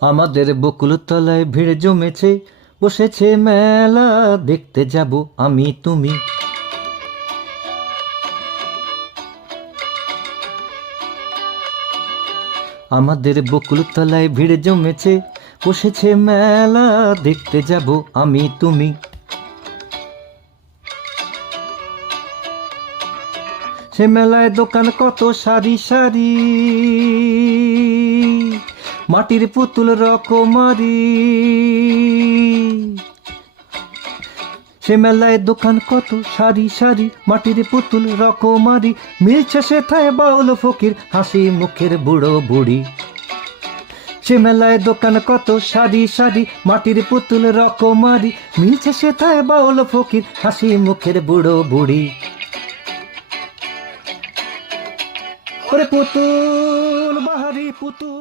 আমাদের বকুলতলায় ভিড় জমেছে, বসেছে মেলা, দেখতে যাব আমি তুমি। আমাদের বকুলতলায় ভিড় জমেছে, বসেছে মেলা, দেখতে যাব আমি তুমি। সে মেলায় দোকান কত সারি সারি, মাটির পুতুল রকমারি। সে মেলায় দোকান কত সারি সারি, মাটির পুতুল রকমারি। মিলছে সেথায় বাউল ফকির, হাসি মুখের বুড়ো বুড়ি। সে মেলায় দোকান কত সারি সারি, মাটির পুতুল রকমারি। মিলছে সেথায় বাউল ফকির, হাসি মুখের বুড়ো বুড়ি। ওরে পুতুল বাহারি পুতুল।